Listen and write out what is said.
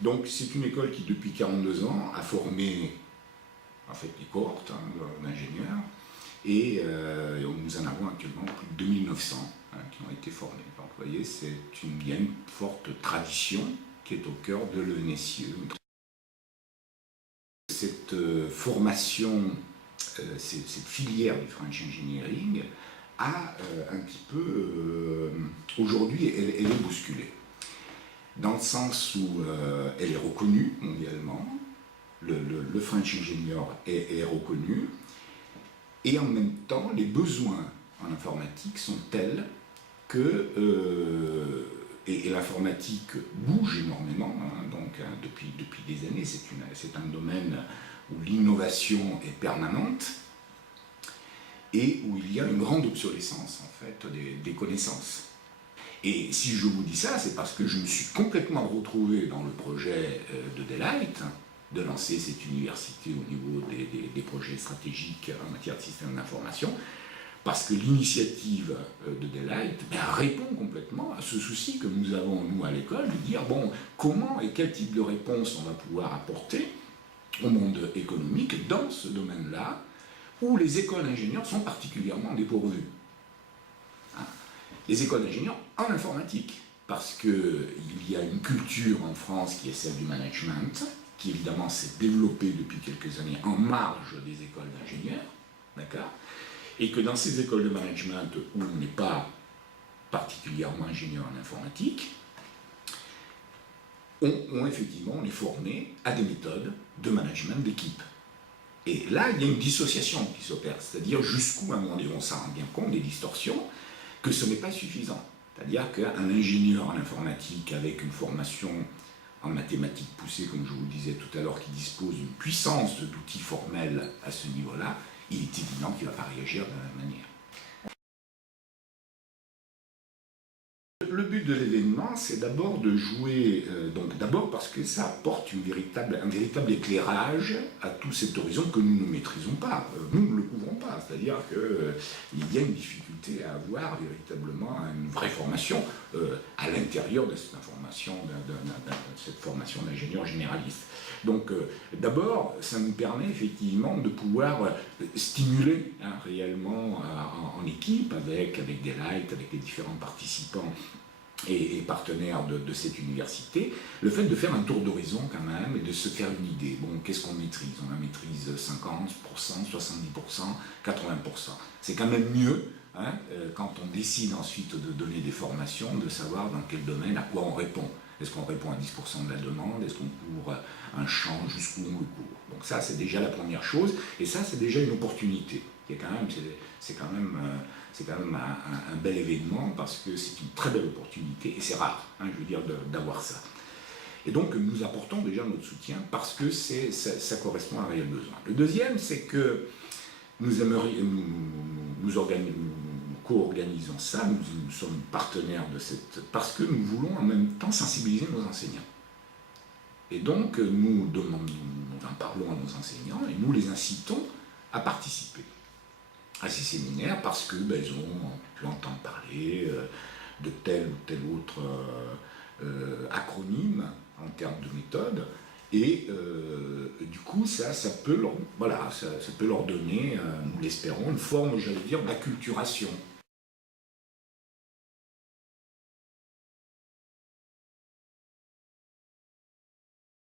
Donc c'est une école qui, depuis 42 ans, a formé en fait des cohortes d'ingénieurs, et nous en avons actuellement plus de 2900 qui ont été formés. Donc vous voyez, il y a une forte tradition qui est au cœur de l'ENSIE. Cette formation, cette filière du French Engineering a un petit peu, aujourd'hui, elle est bousculée. Dans le sens où elle est reconnue mondialement, le French Engineer est reconnu, et en même temps, les besoins en informatique sont tels que, et l'informatique bouge énormément, depuis des années, c'est un domaine où l'innovation est permanente, et où il y a une grande obsolescence en fait des connaissances. Et si je vous dis ça, c'est parce que je me suis complètement retrouvé dans le projet de Daylight, de lancer cette université au niveau des projets stratégiques en matière de système d'information, parce que l'initiative de Daylight répond complètement à ce souci que nous avons, nous, à l'école, de dire, bon, comment et quel type de réponse on va pouvoir apporter au monde économique dans ce domaine-là, où les écoles d'ingénieurs sont particulièrement dépourvues. Les écoles d'ingénieurs en informatique, parce qu'il y a une culture en France qui est celle du management, qui évidemment s'est développée depuis quelques années en marge des écoles d'ingénieurs, d'accord, et que dans ces écoles de management où on n'est pas particulièrement ingénieur en informatique, on effectivement est formé à des méthodes de management d'équipe. Et là, il y a une dissociation qui s'opère, c'est-à-dire jusqu'où, à un moment donné, on s'en rend bien compte, des distorsions, que ce n'est pas suffisant. C'est-à-dire qu'un ingénieur en informatique avec une formation en mathématiques poussées, comme je vous le disais tout à l'heure, qui dispose d'une puissance d'outils formels à ce niveau-là, il est évident qu'il ne va pas réagir de la même manière. Le but de l'événement, c'est d'abord de jouer, d'abord parce que ça apporte un véritable éclairage à tout cet horizon que nous ne maîtrisons pas, nous ne le couvrons pas, c'est-à-dire qu'il y a une difficulté à avoir véritablement une vraie formation à l'intérieur de cette formation d'ingénieur généraliste. Donc d'abord, ça nous permet effectivement de pouvoir stimuler réellement en équipe, avec Daylight, avec les différents participants et partenaires de cette université, le fait de faire un tour d'horizon quand même et de se faire une idée. Bon, qu'est-ce qu'on maîtrise? On la maîtrise 50%, 70%, 80%. C'est quand même mieux, quand on décide ensuite de donner des formations, de savoir dans quel domaine, à quoi on répond. Est-ce qu'on répond à 10% de la demande? Est-ce qu'on couvre un champ? Jusqu'où on le couvre? Donc ça, c'est déjà la première chose, et ça, c'est déjà une opportunité. C'est quand même un bel événement, parce que c'est une très belle opportunité, et c'est rare, je veux dire, d'avoir ça. Et donc, nous apportons déjà notre soutien, parce que ça correspond à un réel besoin. Le deuxième, c'est que nous co-organisons ça, nous sommes partenaires de parce que nous voulons en même temps sensibiliser nos enseignants. Et donc, nous en parlons à nos enseignants, et nous les incitons à participer à ces séminaires, parce que ils ont pu entendre parler de tel ou tel autre acronyme en termes de méthode, et du coup ça peut leur donner, nous l'espérons, une forme, j'allais dire, d'acculturation